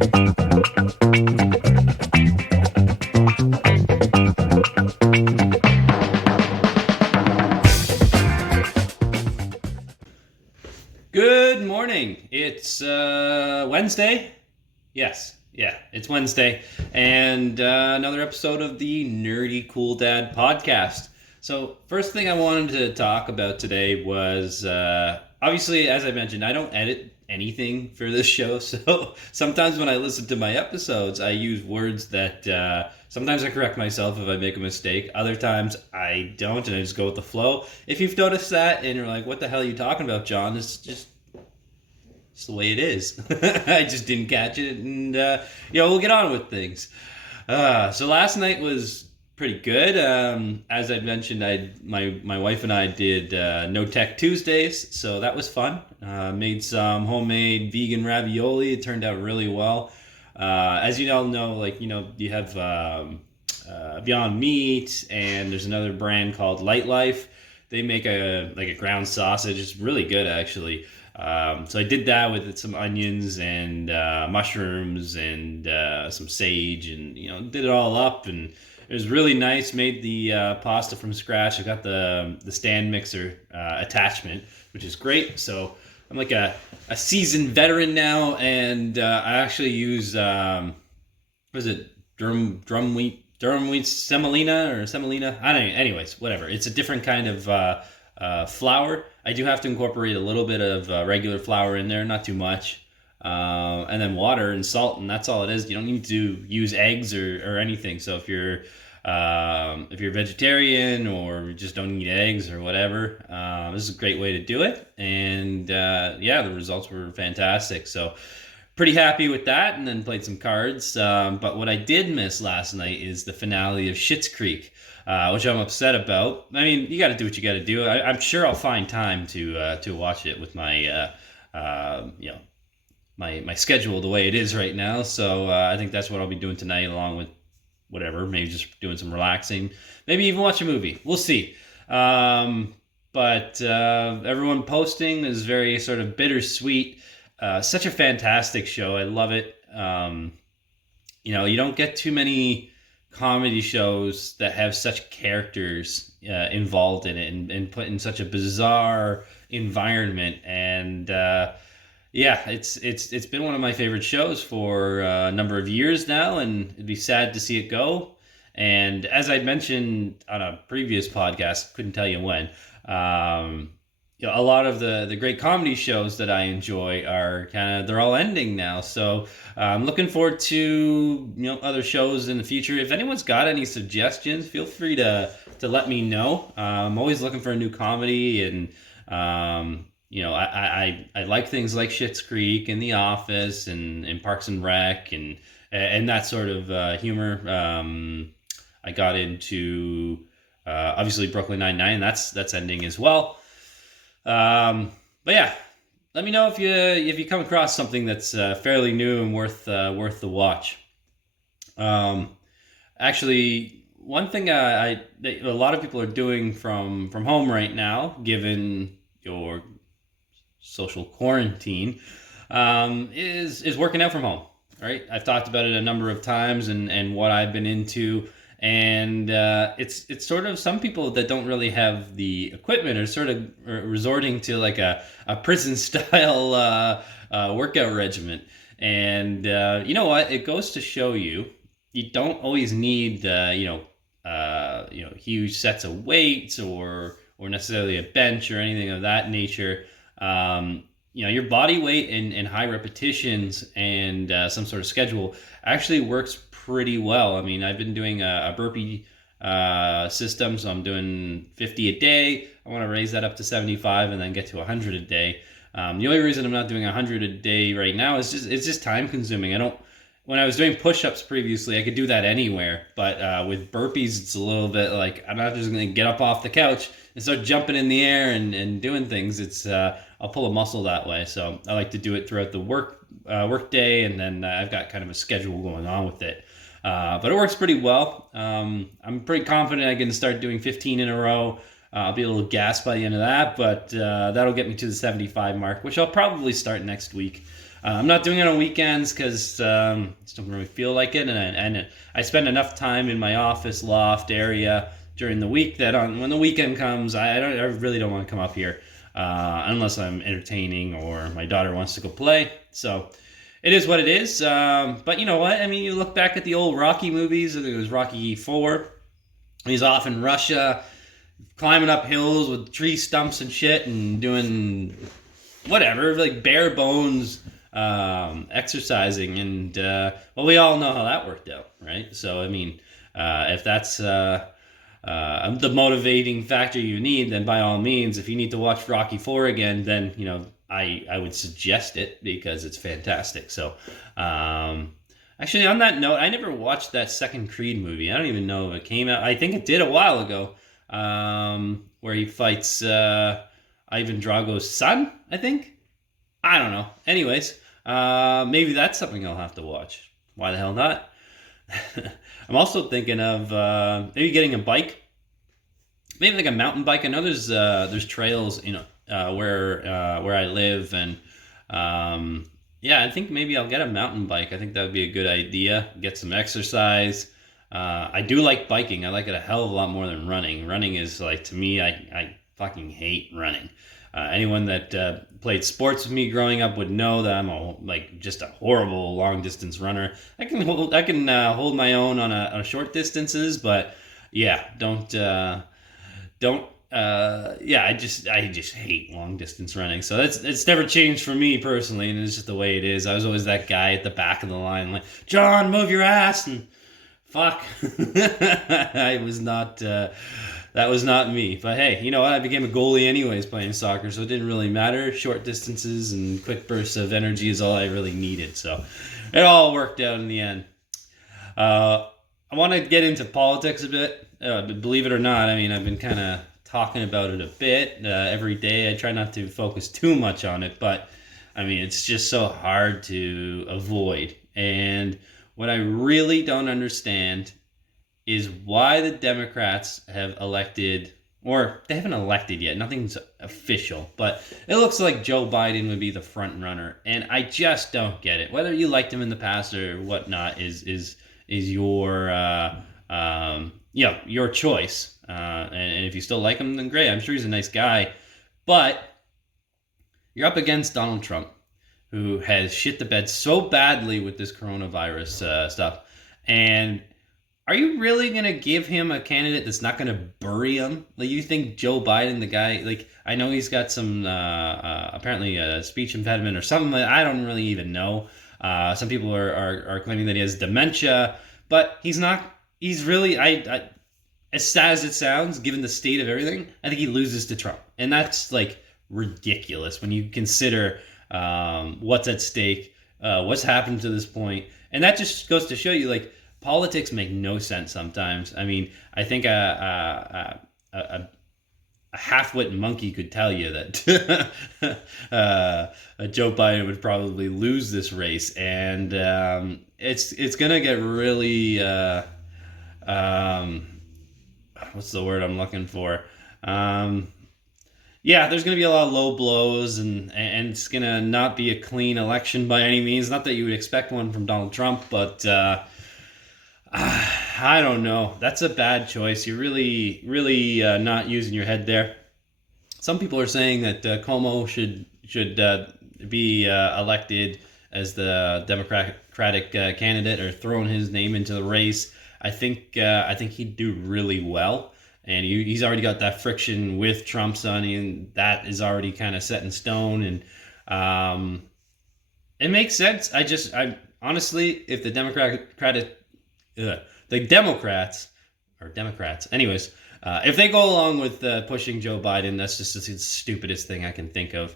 Good morning. It's Wednesday. Yes, yeah, it's Wednesday, and another episode of the Nerdy Cool Dad podcast. So, first thing I wanted to talk about today was obviously, as I mentioned, I don't edit anything for this show, so sometimes when I listen to my episodes, I use words that sometimes I correct myself if I make a mistake. Other times I don't, and I just go with the flow. If you've noticed that and you're like, what the hell are you talking about, John? It's the way it is. I just didn't catch it, and we'll get on with things. So last night was pretty good. As I mentioned, my wife and I did No Tech Tuesdays, so that was fun. Made some homemade vegan ravioli. It turned out really well. As you all know, you have Beyond Meat, and there's another brand called Light Life. They make a ground sausage. It's really good, actually. So I did that with some onions and mushrooms and some sage, and did it all up, and it was really nice. Made the pasta from scratch. I got the stand mixer attachment, which is great. So I'm like a seasoned veteran now, and I actually use what is it, durum wheat semolina. I don't know. Anyways, whatever. It's a different kind of flour. I do have to incorporate a little bit of regular flour in there, not too much, and then water and salt, and that's all it is. You don't need to use eggs or anything. So if you're vegetarian or just don't eat eggs or whatever, this is a great way to do it. And the results were fantastic. So pretty happy with that, and then played some cards. But what I did miss last night is the finale of Schitt's Creek, which I'm upset about. I mean, you got to do what you got to do. I'm sure I'll find time to watch it with my my schedule the way it is right now. So I think that's what I'll be doing tonight, along with whatever, maybe just doing some relaxing, maybe even watch a movie. We'll see. But everyone posting is very sort of bittersweet. Such a fantastic show. I love it. You don't get too many comedy shows that have such characters involved in it and put in such a bizarre environment. And it's been one of my favorite shows for a number of years now, and it'd be sad to see it go. And as I mentioned on a previous podcast, couldn't tell you when, a lot of the great comedy shows that I enjoy are they're all ending now. So I'm looking forward to other shows in the future. If anyone's got any suggestions, feel free to let me know. I'm always looking for a new comedy, and I like things like Schitt's Creek and The Office and Parks and Rec and that sort of humor. I got into obviously Brooklyn Nine-Nine. That's ending as well. But yeah, let me know if you come across something that's fairly new and worth the watch. Actually, one thing a lot of people are doing from home right now, given your social quarantine, is working out from home. Right? I've talked about it a number of times and what I've been into. And it's sort of, some people that don't really have the equipment are sort of resorting to like a prison style workout regimen. And you know what? It goes to show you don't always need huge sets of weights or necessarily a bench or anything of that nature. Your body weight and high repetitions and some sort of schedule actually works pretty well. I mean, I've been doing a burpee system, so I'm doing 50 a day. I want to raise that up to 75 and then get to 100 a day. The only reason I'm not doing 100 a day right now is it's just time consuming. When I was doing push-ups previously, I could do that anywhere, but with burpees, it's a little bit like, I'm not just going to get up off the couch and start jumping in the air and doing things. It's I'll pull a muscle that way, so I like to do it throughout the work day, and then I've got kind of a schedule going on with it. But it works pretty well. I'm pretty confident I can start doing 15 in a row. I'll be a little gassed by the end of that, but that'll get me to the 75 mark, which I'll probably start next week. I'm not doing it on weekends because just don't really feel like it, and I spend enough time in my office loft area during the week that when the weekend comes, I really don't want to come up here unless I'm entertaining or my daughter wants to go play. So it is what it is. But you know what? I mean, you look back at the old Rocky movies. I think it was Rocky 4. He's off in Russia, climbing up hills with tree stumps and shit, and doing whatever, like bare bones exercising. And well, we all know how that worked out, right? So I mean, if that's the motivating factor you need, then by all means, if you need to watch Rocky 4 again, then I would suggest it because it's fantastic. So actually, on that note, I never watched that second Creed movie. I don't even know if it came out. I think it did a while ago, where he fights Ivan Drago's son, I think. I don't know. Anyways, maybe that's something I'll have to watch. Why the hell not? I'm also thinking of maybe getting a bike, maybe like a mountain bike. I know there's trails, where I live, and yeah, I think maybe I'll get a mountain bike. I think that would be a good idea. Get some exercise. I do like biking. I like it a hell of a lot more than running. Running is like, to me, I fucking hate running. Anyone that played sports with me growing up would know that I'm just a horrible long distance runner. I can hold my own on a short distances, but yeah, I just hate long distance running. So it's never changed for me personally, and it's just the way it is. I was always that guy at the back of the line, like, John, move your ass, and fuck. I was not. That was not me. But hey, you know what? I became a goalie anyways playing soccer, so it didn't really matter. Short distances and quick bursts of energy is all I really needed. So it all worked out in the end. I want to get into politics a bit. Believe it or not, I mean, I've been kind of talking about it a bit every day. I try not to focus too much on it, but I mean, it's just so hard to avoid. And what I really don't understand is why the Democrats have elected, or they haven't elected yet, nothing's official, but it looks like Joe Biden would be the front runner, and I just don't get it. Whether you liked him in the past or whatnot is your choice. And if you still like him, then great. I'm sure he's a nice guy, but you're up against Donald Trump, who has shit the bed so badly with this coronavirus stuff, and are you really going to give him a candidate that's not going to bury him? Like, you think Joe Biden, the guy, like, I know he's got some, apparently a speech impediment or something that I don't really even know. Some people are claiming that he has dementia, but he's not, he's really, as sad as it sounds, given the state of everything, I think he loses to Trump. And that's, like, ridiculous when you consider what's at stake, what's happened to this point. And that just goes to show you, like, politics make no sense sometimes. I mean, I think a half-wit monkey could tell you that Joe Biden would probably lose this race, and it's gonna get really what's the word I'm looking for? Yeah, there's going to be a lot of low blows, and it's going to not be a clean election by any means. Not that you would expect one from Donald Trump, but I don't know. That's a bad choice. You're really, really not using your head there. Some people are saying that Cuomo should be elected as the Democratic candidate, or throwing his name into the race. I think he'd do really well, and he's already got that friction with Trump, and that is already kind of set in stone, and it makes sense. I honestly, if the Democrats, anyways, if they go along with pushing Joe Biden, that's just the stupidest thing I can think of.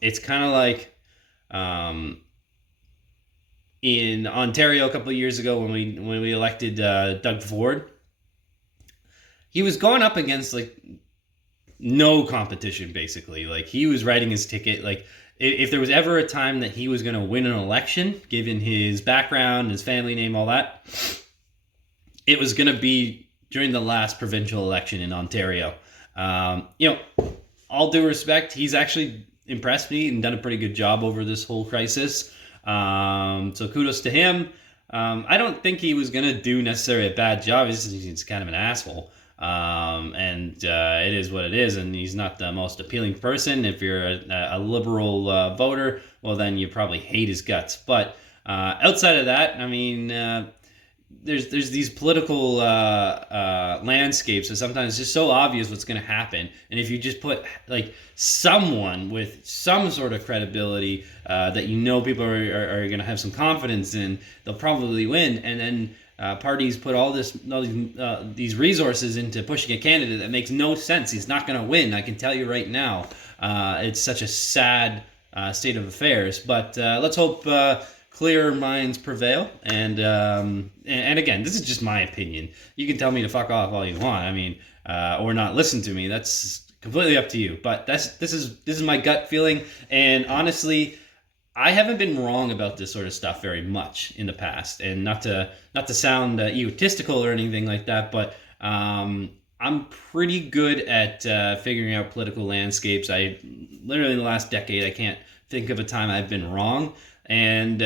It's kind of like in Ontario a couple of years ago when we elected Doug Ford. He was going up against like no competition, basically. Like, he was writing his ticket. Like, if there was ever a time that he was going to win an election, given his background, his family name, all that, it was going to be during the last provincial election in Ontario. All due respect, he's actually impressed me and done a pretty good job over this whole crisis. So kudos to him. I don't think he was going to do necessarily a bad job. He's kind of an asshole. And it is what it is. And he's not the most appealing person. If you're a liberal voter, well, then you probably hate his guts. But outside of that, I mean, there's these political landscapes, so sometimes it's just so obvious what's going to happen, and if you just put like someone with some sort of credibility that people are going to have some confidence in, they'll probably win. And then parties put all these resources into pushing a candidate that makes no sense. He's not going to win, I can tell you right now. It's such a sad state of affairs, but let's hope clearer minds prevail. And again, this is just my opinion. You can tell me to fuck off all you want. I mean, or not listen to me. That's completely up to you. But this is my gut feeling. And honestly, I haven't been wrong about this sort of stuff very much in the past. And not to sound egotistical or anything like that, but I'm pretty good at figuring out political landscapes. I literally in the last decade, I can't think of a time I've been wrong. And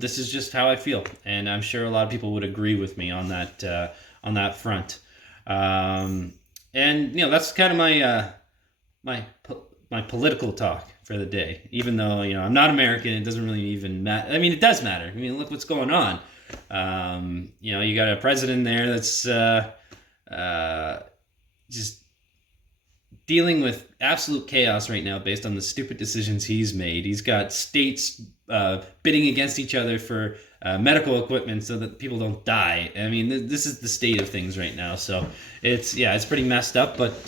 this is just how I feel, and I'm sure a lot of people would agree with me on that front. And that's kind of my political talk for the day. Even though I'm not American, it doesn't really even matter. I mean, it does matter. I mean, look what's going on. You got a president there that's just dealing with absolute chaos right now based on the stupid decisions he's made. He's got states bidding against each other for medical equipment so that people don't die. I mean, this is the state of things right now. So it's pretty messed up, but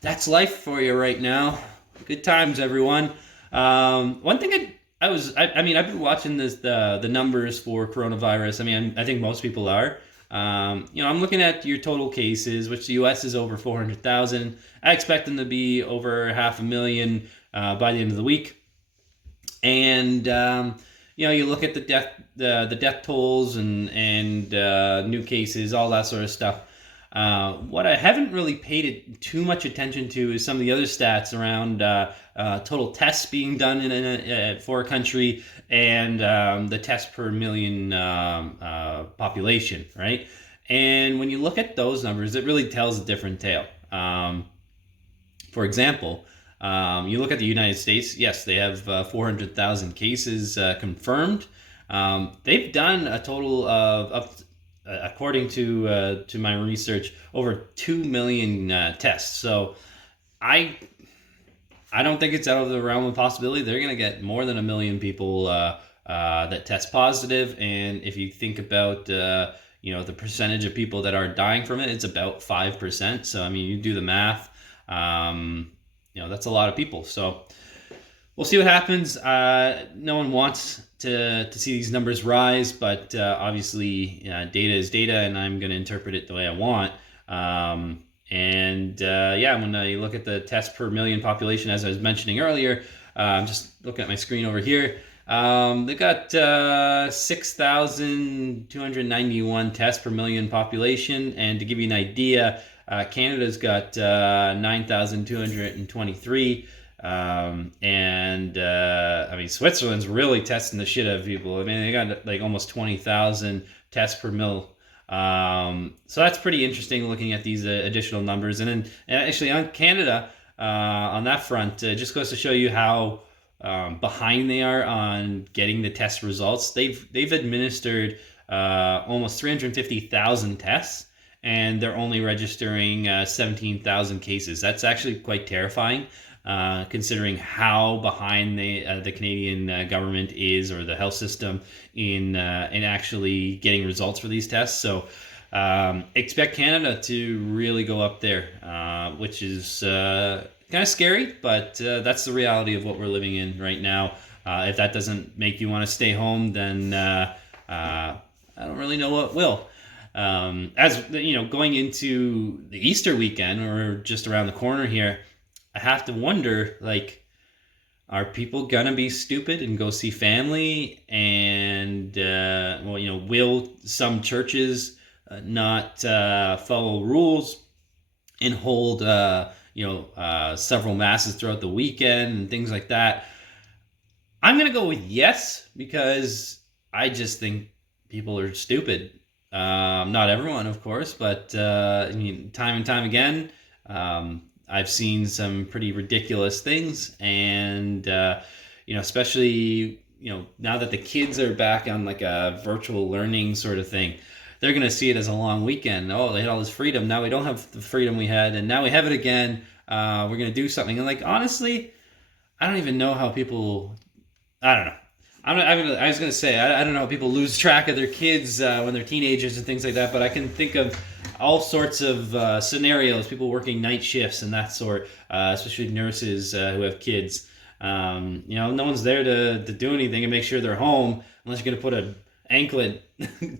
that's life for you right now. Good times, everyone. One thing I've been watching the numbers for coronavirus. I mean, I think most people are. I'm looking at your total cases, which the U.S. is over 400,000. I expect them to be over 500,000 by the end of the week. And you look at the death tolls and new cases, all that sort of stuff. What I haven't really paid too much attention to is some of the other stats around total tests being done for a country and the test per million population, right? And when you look at those numbers, it really tells a different tale. For example, you look at the United States. Yes, they have 400,000 cases confirmed. They've done a total of according to my research, over 2 million tests. So I don't think it's out of the realm of possibility. They're going to get more than 1 million people that test positive. And if you think about the percentage of people that are dying from it, it's about 5%. So I mean, you do the math. That's a lot of people. So we'll see what happens. No one wants to see these numbers rise, but obviously data is data, and I'm going to interpret it the way I want. When you look at the test per million population, as I was mentioning earlier, I'm just looking at my screen over here. They got 6,291 tests per million population, and to give you an idea, Canada's got 9,223. Switzerland's really testing the shit out of people. I mean, they got like almost 20,000 tests per mil. So that's pretty interesting looking at these additional numbers. And then actually on Canada, on that front, just goes to show you how behind they are on getting the test results. They've administered almost 350,000 tests, and they're only registering 17,000 cases. That's actually quite terrifying, considering how behind the Canadian government is, or the health system, in actually getting results for these tests. So expect Canada to really go up there, which is kind of scary, but that's the reality of what we're living in right now. If that doesn't make you want to stay home, then I don't really know what will. Going into the Easter weekend, or just around the corner here, I have to wonder, are people gonna be stupid and go see family? And will some churches not follow rules and hold several masses throughout the weekend and things like that. I'm going to go with yes, because I just think people are stupid. Not everyone, of course, but time and time again, I've seen some pretty ridiculous things, and especially now that the kids are back on like a virtual learning sort of thing, they're going to see it as a long weekend. Oh, they had all this freedom. Now we don't have the freedom we had, and now we have it again. We're going to do something. And like, honestly, I don't even know how people. I don't know. I was going to say, I don't know how people lose track of their kids when they're teenagers and things like that, but I can think of all sorts of scenarios, people working night shifts and that sort, especially nurses who have kids. No one's there to do anything and make sure they're home unless you're going to put an anklet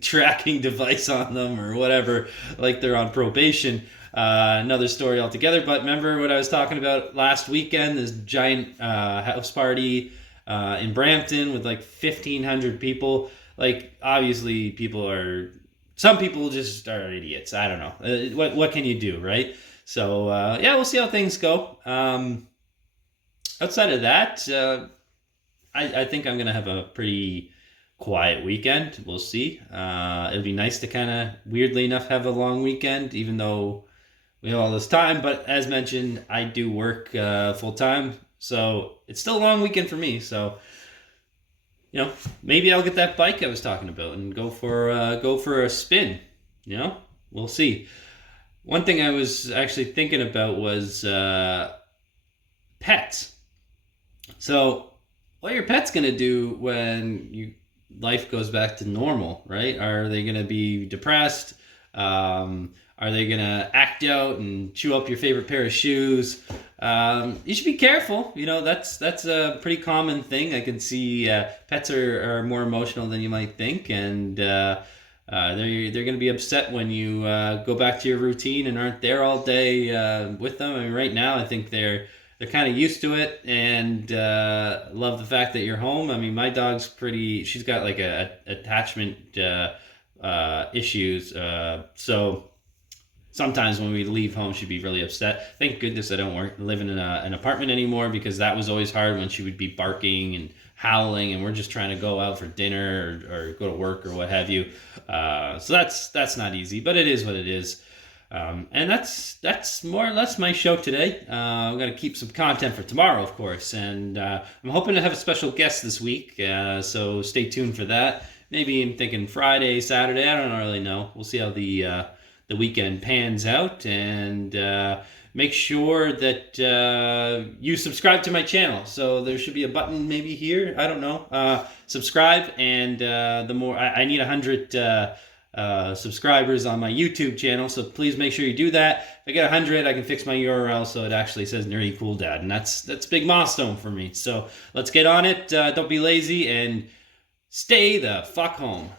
tracking device on them or whatever, like they're on probation. Another story altogether. But remember what I was talking about last weekend, this giant house party in Brampton with like 1,500 people. Like, obviously some people just are idiots. I don't know. What can you do, right? So we'll see how things go. Outside of that, I think I'm gonna have a pretty quiet weekend. We'll see. It would be nice to kind of, weirdly enough, have a long weekend, even though we have all this time. But as mentioned, I do work full time, so it's still a long weekend for me. So maybe I'll get that bike I was talking about and go for a spin. We'll see. One thing I was actually thinking about was pets. So what are your pets gonna do when life goes back to normal, right? Are they gonna be depressed? Are they gonna act out and chew up your favorite pair of shoes? You should be careful. That's a pretty common thing. I can see pets are more emotional than you might think, and they're going to be upset when you go back to your routine and aren't there all day with them. I mean, right now I think they're kind of used to it and love the fact that you're home. I mean, my dog's she's got like a attachment issues, so sometimes when we leave home, she'd be really upset. Thank goodness I don't live in an apartment anymore, because that was always hard when she would be barking and howling, and we're just trying to go out for dinner or go to work or what have you. So that's not easy, but it is what it is. And that's more or less my show today. I'm going to keep some content for tomorrow, of course, and I'm hoping to have a special guest this week, so stay tuned for that. Maybe I'm thinking Friday, Saturday, I don't really know. We'll see how the weekend pans out, and make sure that you subscribe to my channel. So there should be a button maybe here, I don't know. Subscribe, and the more I need 100 subscribers on my YouTube channel, so please make sure you do that. If I get 100, I can fix my URL so it actually says Nerdy Cool Dad, and that's a big milestone for me. So let's get on it. Don't be lazy, and stay the fuck home.